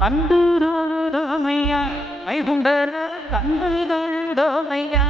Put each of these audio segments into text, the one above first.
கண்டுமையா வைகுண்டர கண்டுமையா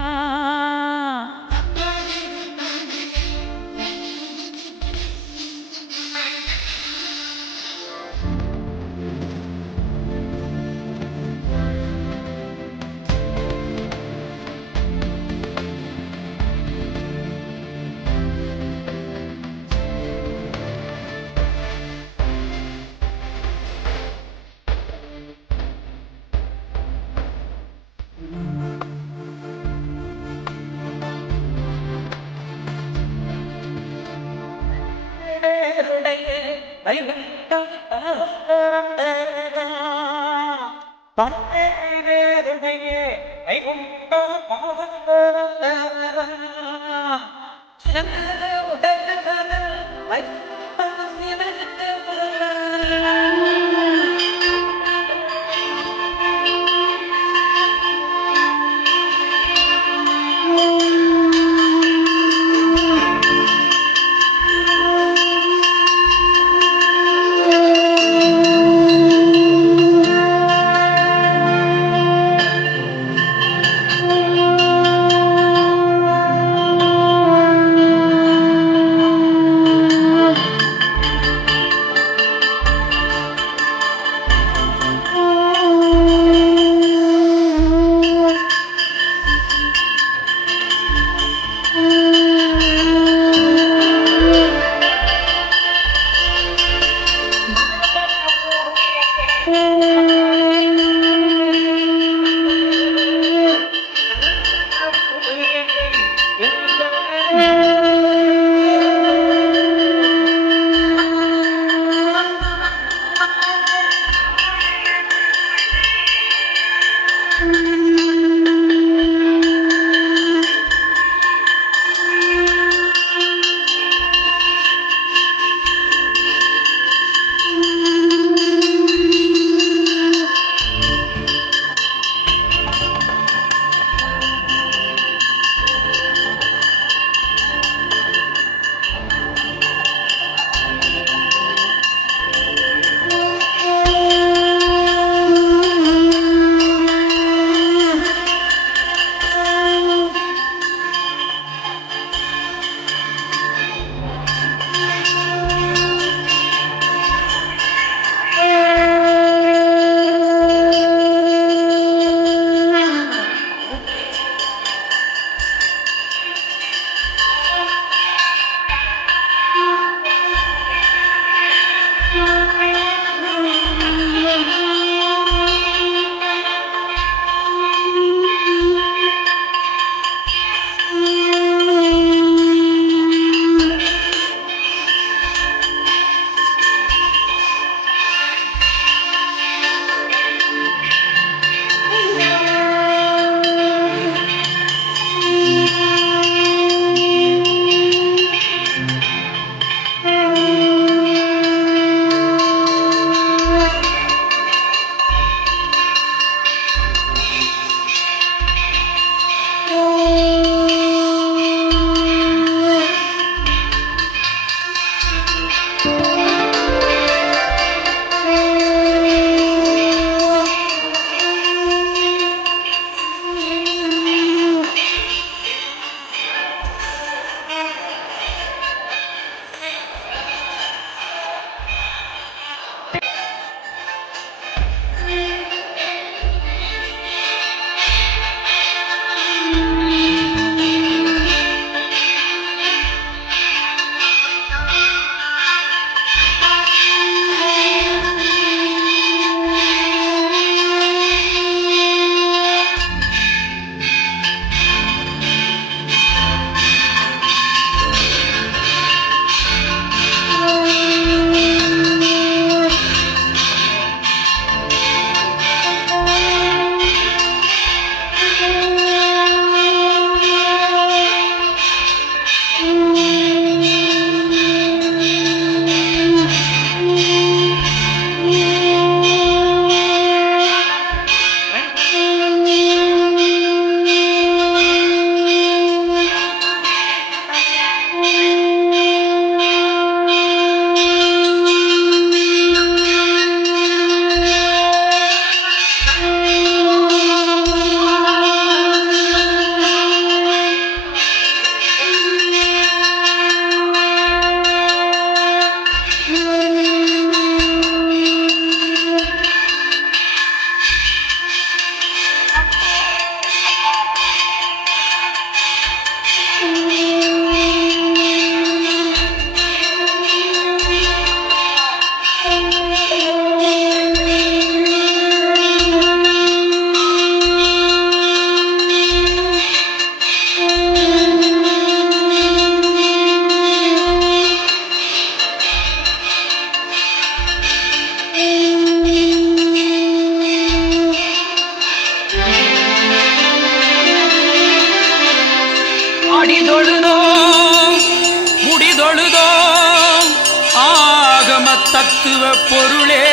தத்துவ பொருளே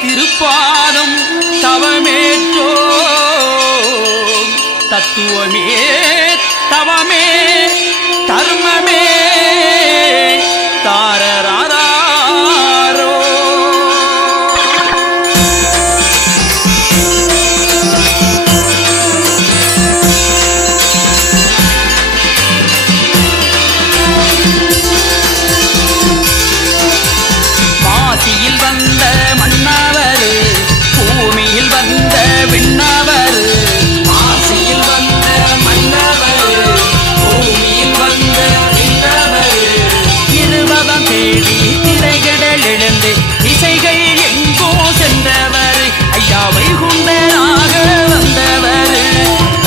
திருப்பாதம் தவமேற்றோ தத்துவமே தவமே தர்மமே தாரராரோ வாசியில் வந்த மன்னவர் பூமியில் வந்த விண்ணவர் வாசியில் வந்த மன்னவர் பூமியில் வந்த விண்ணவர் இருபதம் தேடி திரைகடல் எழுந்து திசைகள் எங்கோ சென்றவர் ஐயா வைகுண்டராக வந்தவர்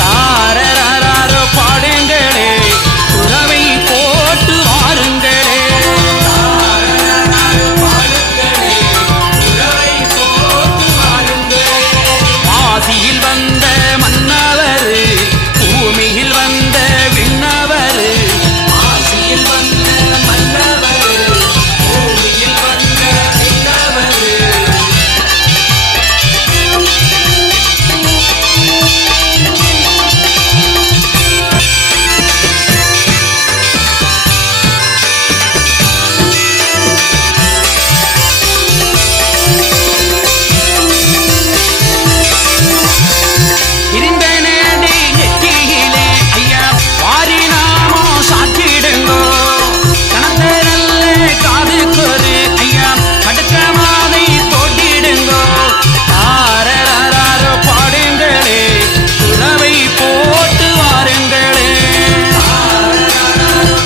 தாரராரோ பாடுங்களே துறவை போட்டு வாருங்களே வாசியில் வந்த மன்னவர் பூமியில் வந்த விண்ணவர் வாசியில் வந்த மன்னவர் பூமியில் வந்த விண்ணவர் இருந்த நேடி நெற்றியிலே ஐயா வாரி நாமோ சாற்றிடுங்கோ கணத்த நல்ல காதுக்கொரு ஐயா கடுக்க மாதை போட்டிடுங்கோ தாரராரோ பாடுங்களே துறவை போட்டு வாருங்களே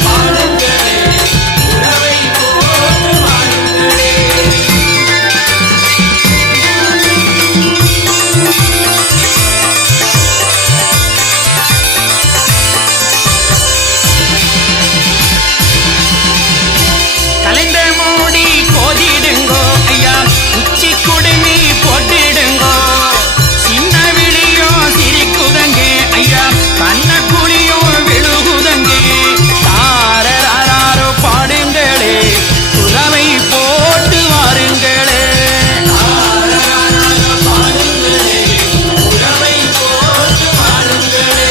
பாடுங்களே துறவை போட்டு வாருங்களே கலைந்த மூடி கோதிடுங்கோ ஐயா உச்சி குடுமி போட்டிடுங்கோ சின்ன விழியோ சிரிக்குதங்கே ஐயா கண்ண குழியோ விழுகுதங்கே தாரராரோ பாடுங்களே துறவை போட்டு வாருங்களே பாடுங்களே துறவை போட்டு வாருங்களே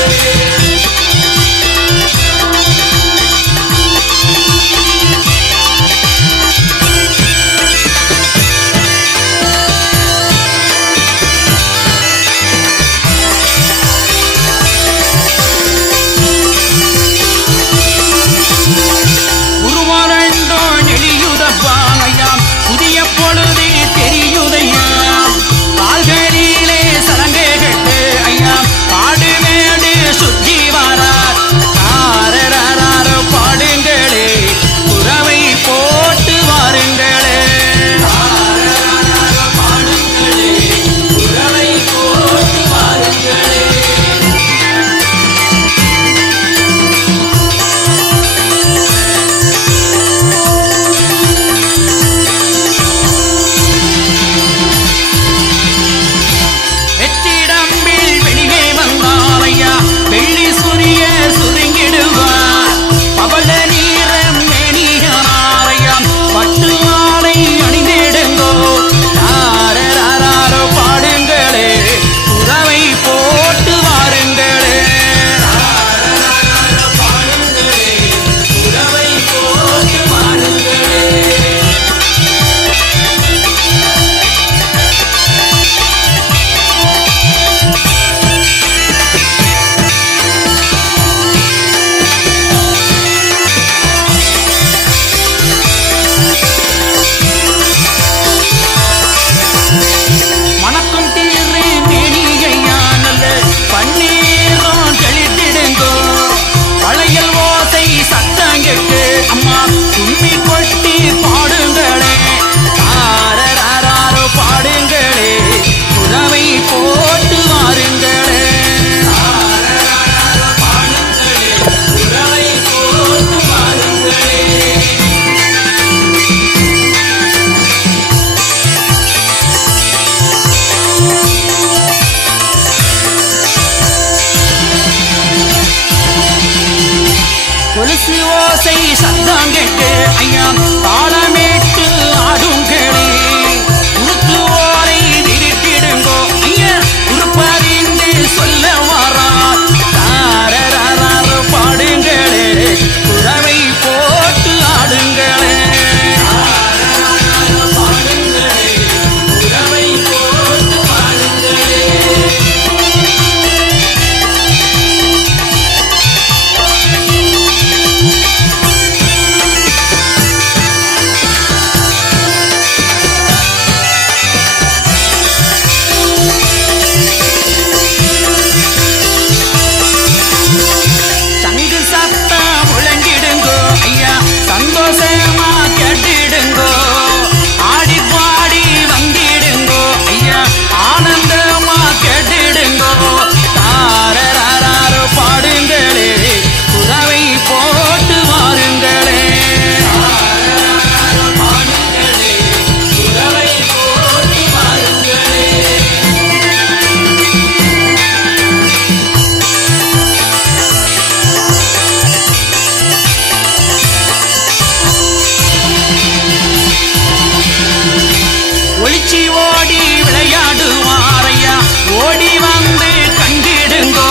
உச்சி ஓடி விளையாடுவாரையா ஓடி வந்து கண்டிடுங்கோ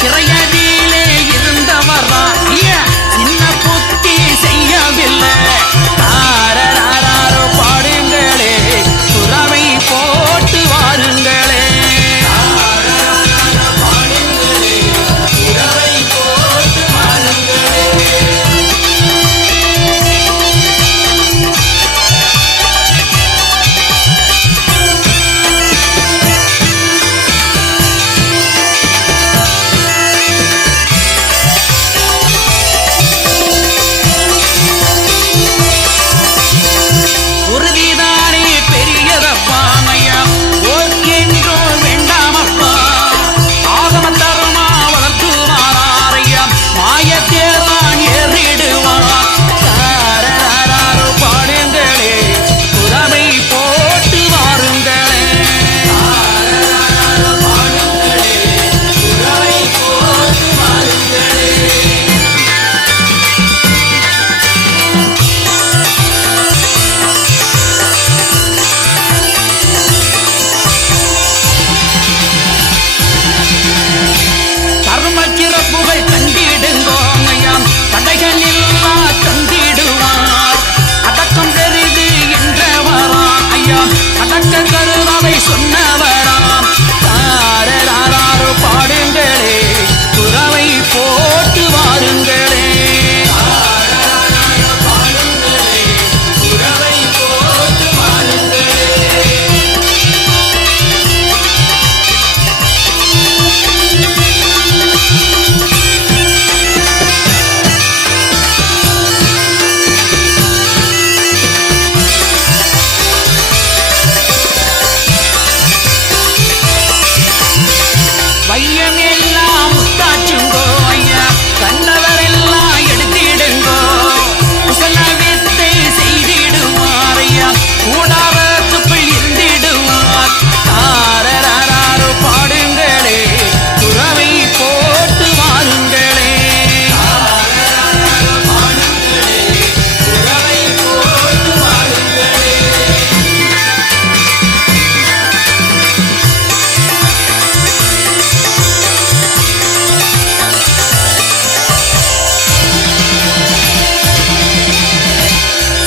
சிறையதிலே இருந்தவரா ஐயா சின்ன புத்தி செய்யவில்லை தாரராரோ பாடுங்களே குறவை போட்டு வாருங்களே சொன்னவராம் தாரராரோ பாடுங்களே குறவை போட்டு வாருங்களே குறவை போட்டு வாருங்களே வையமெல்லாம் முத்தாச்சுங்கோ ஐயா கண்ணவரெல்லாம் எடுத்திடுங்கோ குசல வித்தை செய்திடுவார் ஐயா கூடாரத்துக்குள் இருந்திடுவார் தாரராரோ பாடுங்களே குறவை போட்டு வாருங்களே குறவை போட்டு வாருங்களே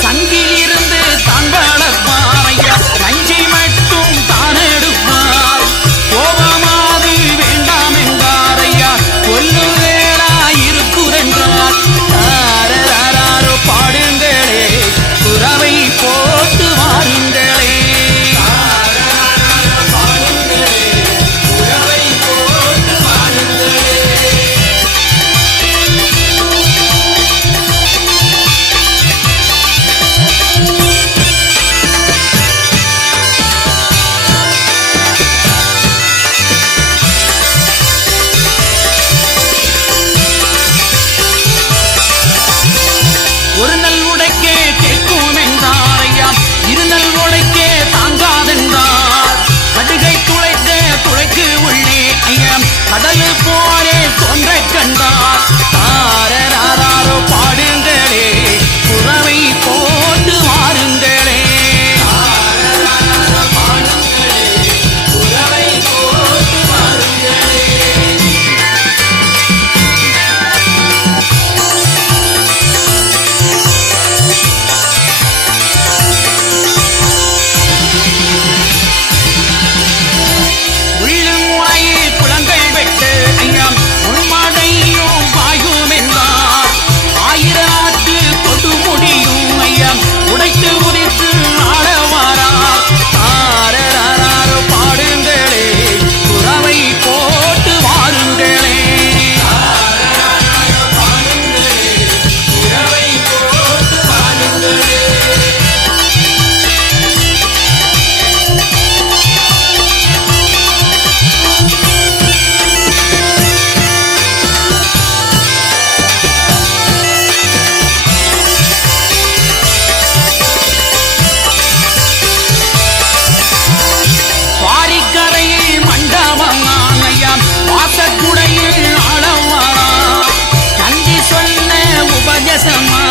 சங்கிலிருந்து தான் வளர்ப்பார் ஐயா நஞ்சை மட்டும் தான் எடுப்பார் கோபமாது வேண்டாம் என்றார் ஐயா கொல்லுவேளா இருக்குதென்றார் தாரராரோ பாடுங்களே குறவை போட்டு வாருங்களே குறவை போட்டு வாருங்களே ஒரு நல் உடைக்கே கேட்கும் என்றார் ஐயா இருநல் உடைக்கே தாங்காதென்றார் கடுகை துளைக்கு உள்ளே ஐயா கடலு போரே தோன்ற கண்டார் தாரராரோ பாடுங்களே குறவை போட்டு வாருங்களே குறவை போட்டு வாருங்களே உள்ளும் உரையில் குளங்கள் வெட்டு ஐயா உள்மடையும் பாயும் என்றார் ஆயிரத்து கொடு முடியும் ஐயா உடைத்து உரித்து ஆளவாரார் தாரராரோ பாடுங்களே குறவை போட்டு வாருங்களே குறவை போட்டு வாருங்களே பாரிக்கரையில் மண்டபம் ஐயா வாசக்குடையில் ஆளவாரா நன்றி சொன்ன உபதேசமா